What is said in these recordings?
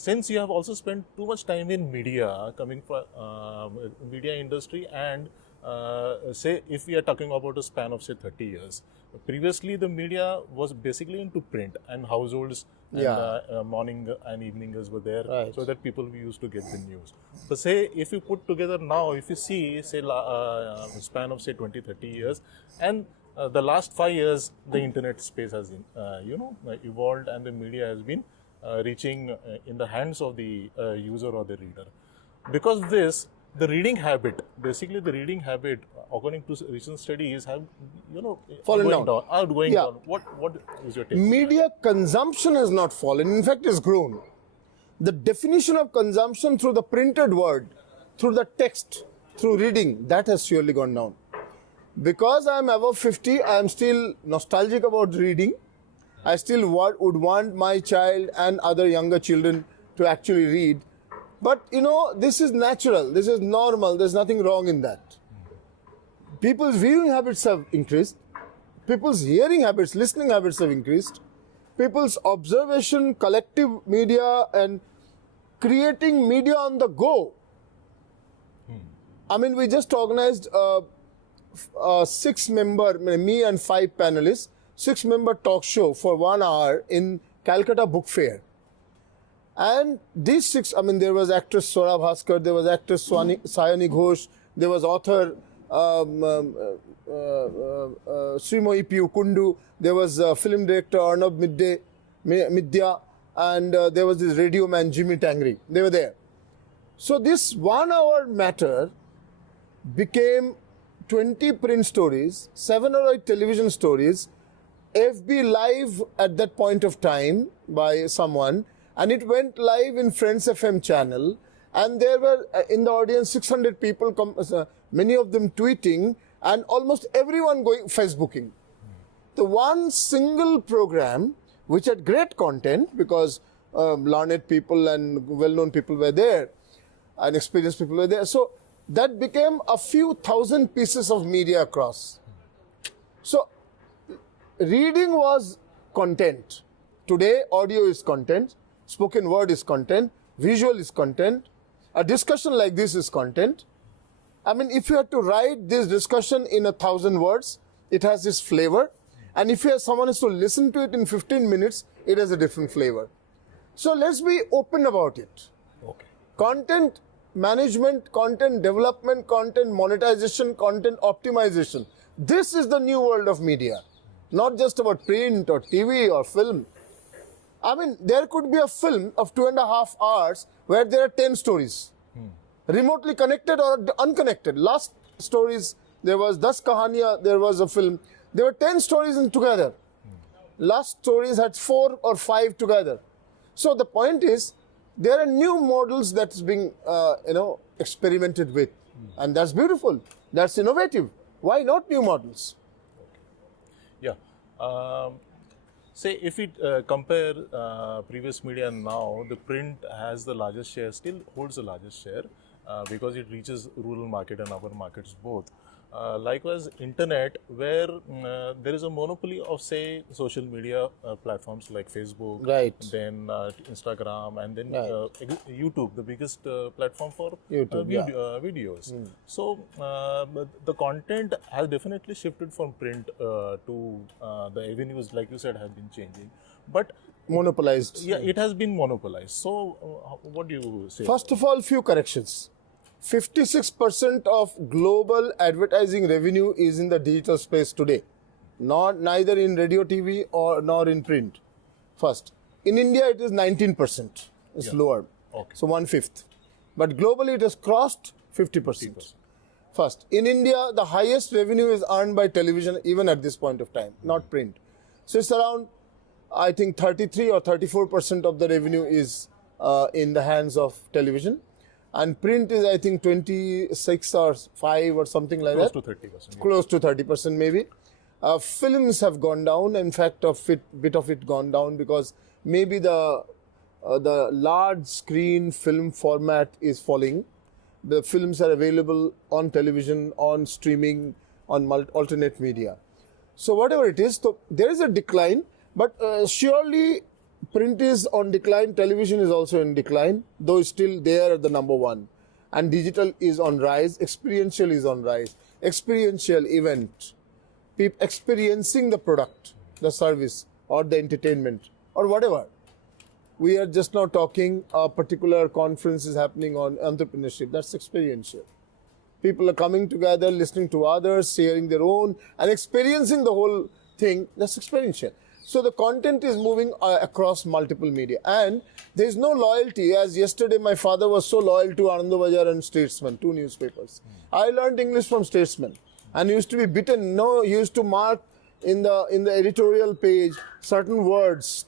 since you have also spent too much time in media, coming from media industry, and say if we are talking about a span of say 30 years, previously the media was basically into print, and households and morning and eveningers were there, Right. so that people used to get the news. But say if you put together now, if you see say span of say 20-30 years, and the last 5 years the internet space has evolved, and the media has been reaching in the hands of the user or the reader. Because of this, the reading habit, basically the reading habit, according to recent studies, have Fallen going down. are going Yeah. down. What is your take? Media consumption has not fallen. In fact, it's grown. The definition of consumption through the printed word, through the text, through reading, that has surely gone down. Because I am above 50, I am still nostalgic about reading. I still would want my child and other younger children to actually read. But this is natural, this is normal, there's nothing wrong in that. People's viewing habits have increased. People's hearing habits, listening habits have increased. People's observation, collective media, and creating media on the go. I mean, we just organized a 6-member, me and 5 panelists, 6-member talk show for 1 hour in Calcutta Book Fair. And these 6, I mean, there was actress Sora Bhaskar, there was actress Sayani Ghosh, there was author Srimoyi Piu Kundu, there was film director Arnab Midya, and there was this radio man Jimmy Tangri. They were there. So this 1 hour matter became 20 print stories, 7 or 8 television stories, FB Live at that point of time by someone, and it went live in Friends FM channel, and there were in the audience 600 people, many of them tweeting, and almost everyone going Facebooking. The one single program which had great content, because learned people and well-known people were there, and experienced people were there. So that became a few thousand pieces of media across. So reading was content. Today, audio is content, spoken word is content, visual is content, a discussion like this is content. I mean, if you had to write this discussion in 1,000 words, it has this flavor. And if you have someone is to listen to it in 15 minutes, it has a different flavor. So let's be open about it. Okay. Content management, content development, content monetization, content optimization. This is the new world of media. Not just about print or TV or film. I mean, there could be a film of 2.5 hours where there are 10 stories. Remotely connected or unconnected. Last stories, there was Das Kahaniya, there was a film. There were 10 stories in together. Last stories had 4 or 5 together. So the point is, there are new models that's being, experimented with. And that's beautiful. That's innovative. Why not new models? Yeah. Say if we compare previous media and now, the print has the largest share, still holds the largest share because it reaches rural market and urban markets both. Likewise, internet, where there is a monopoly of, say, social media platforms like Facebook, Right. then Instagram, and then Right. YouTube, the biggest platform for YouTube, videos. So the content has definitely shifted from print to the avenues, like you said, have been changing. But Monopolized. yeah, it has been monopolized. So what do you say? First of all, few corrections. 56% of global advertising revenue is in the digital space today. Neither in radio, TV nor in print. First. In India, it is 19%. It's lower. Okay. So 1/5. But globally, it has crossed 50%. First. In India, the highest revenue is earned by television even at this point of time, not print. So it's around, I think, 33 or 34% of the revenue is in the hands of television. And print is, I think, 26 or 5 or something like Close that. to 30%. Close to 30% maybe. Films have gone down. In fact, bit of it gone down because maybe the large screen film format is falling. The films are available on television, on streaming, on alternate media. So whatever it is, so there is a decline, but surely print is on decline, television is also in decline, though still they are the number one. And digital is on rise, experiential is on rise. Experiential event, experiencing the product, the service, or the entertainment, or whatever. We are just now talking, a particular conference is happening on entrepreneurship, that's experiential. People are coming together, listening to others, sharing their own, and experiencing the whole thing, that's experiential. So the content is moving across multiple media. And there is no loyalty. As yesterday, my father was so loyal to Anandabazar and Statesman, two newspapers. I learned English from Statesman and used to be bitten. No, he used to mark in the editorial page certain words,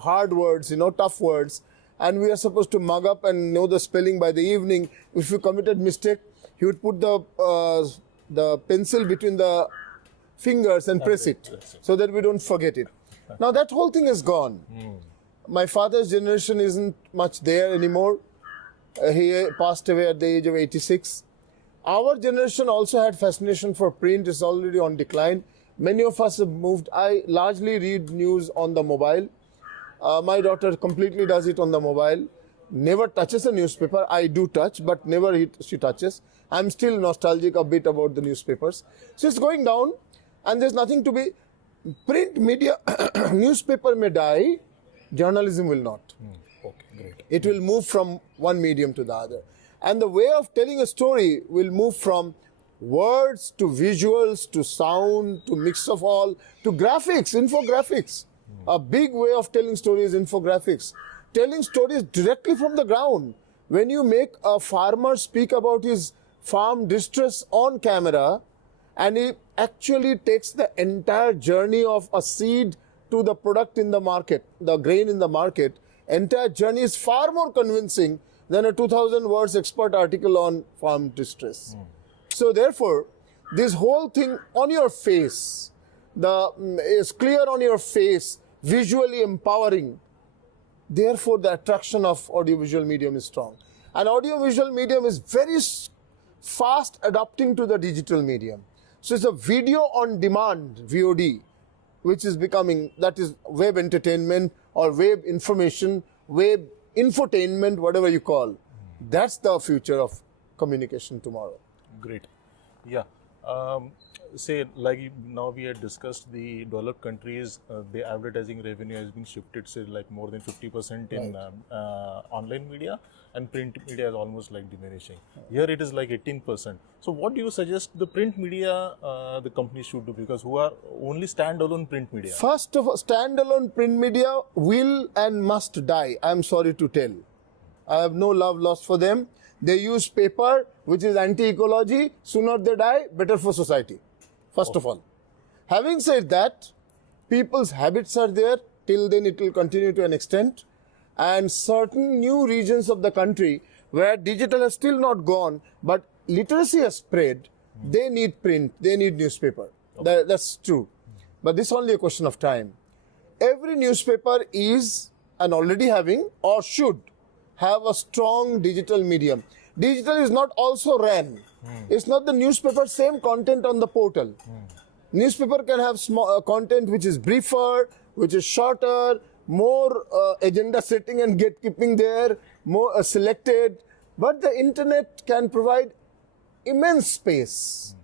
hard words, tough words. And we are supposed to mug up and know the spelling by the evening. If you committed mistake, he would put the pencil between the fingers and press it so that we don't forget it. Now that whole thing is gone. My father's generation isn't much there anymore. He passed away at the age of 86. Our generation also had fascination for print. It's already on decline. Many of us have moved. I largely read news on the mobile. My daughter completely does it on the mobile. Never touches a newspaper. I do touch, but never she touches. I'm still nostalgic a bit about the newspapers. So it's going down, and there's nothing to be. Print media, newspaper may die, journalism will not. Okay, great. It will move from one medium to the other. And the way of telling a story will move from words to visuals to sound to mix of all to graphics, infographics. A big way of telling stories, infographics. Telling stories directly from the ground. When you make a farmer speak about his farm distress on camera, and he actually takes the entire journey of a seed to the product in the market, the grain in the market, entire journey is far more convincing than a 2,000 words expert article on farm distress. So therefore, this whole thing on your face, is clear on your face, visually empowering. Therefore, the attraction of audiovisual medium is strong. And audiovisual medium is very fast adapting to the digital medium. So it's a video on demand, VOD, which is becoming, that is web entertainment or web information, web infotainment, whatever you call. That's the future of communication tomorrow. Great. Yeah. Say, like now we had discussed the developed countries, the advertising revenue has been shifted, say like more than 50% in online media, and print media is almost like diminishing. Here it is like 18%. So what do you suggest the print media, the companies should do, because who are only standalone print media? First of all, standalone print media will and must die. I'm sorry to tell. I have no love lost for them. They use paper, which is anti-ecology. Sooner they die, better for society. First of all. Having said that, people's habits are there. Till then it will continue to an extent. And certain new regions of the country where digital has still not gone, but literacy has spread, they need print, they need newspaper. That's true. But this is only a question of time. Every newspaper is, and already having, or should have a strong digital medium. Digital is not also ran. It's not the newspaper, same content on the portal. Newspaper can have small content which is briefer, which is shorter, more agenda setting and gatekeeping there, more selected. But the internet can provide immense space.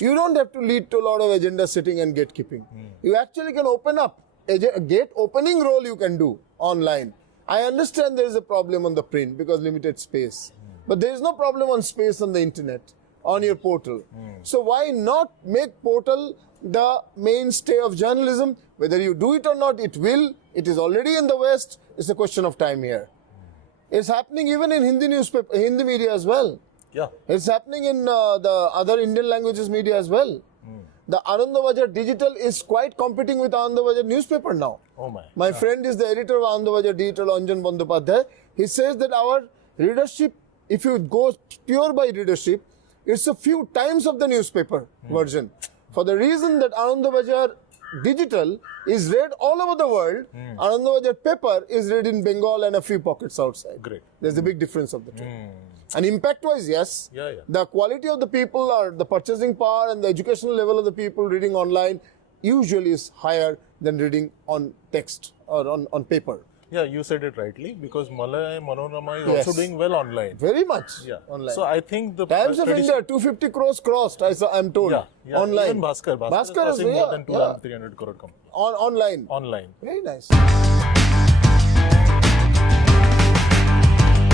You don't have to lead to a lot of agenda setting and gatekeeping. You actually can open up. A gate opening role you can do online. I understand there is a problem on the print because limited space. But there is no problem on space on the internet, on your portal. So why not make portal the mainstay of journalism? Whether you do it or not, it will. It is already in the West. It's a question of time here. It's happening even in Hindi newspaper, Hindi media as well. Yeah. It's happening in the other Indian languages media as well. The Anandabazar Digital is quite competing with Anandabazar newspaper now. Oh my. My friend is the editor of Anandabazar Digital, Anjan Bandyopadhyay. He says that our readership, if you go pure by readership, it's a few times of the newspaper version. For the reason that Anandabazar Digital is read all over the world, Anandabazar paper is read in Bengal and a few pockets outside. Great. There's a big difference of the two. And impact-wise, yes, the quality of the people or the purchasing power and the educational level of the people reading online usually is higher than reading on text or on paper. Yeah, you said it rightly because Malay Manorama is Yes. also doing well online. Very much Yeah. online. So I think the Times of tradition- India, 250 crores crossed, I'm told. Yeah. Online. Even Bhaskar is Bhaskar is crossing more than 200, yeah. 300 crore Online. online. Very nice.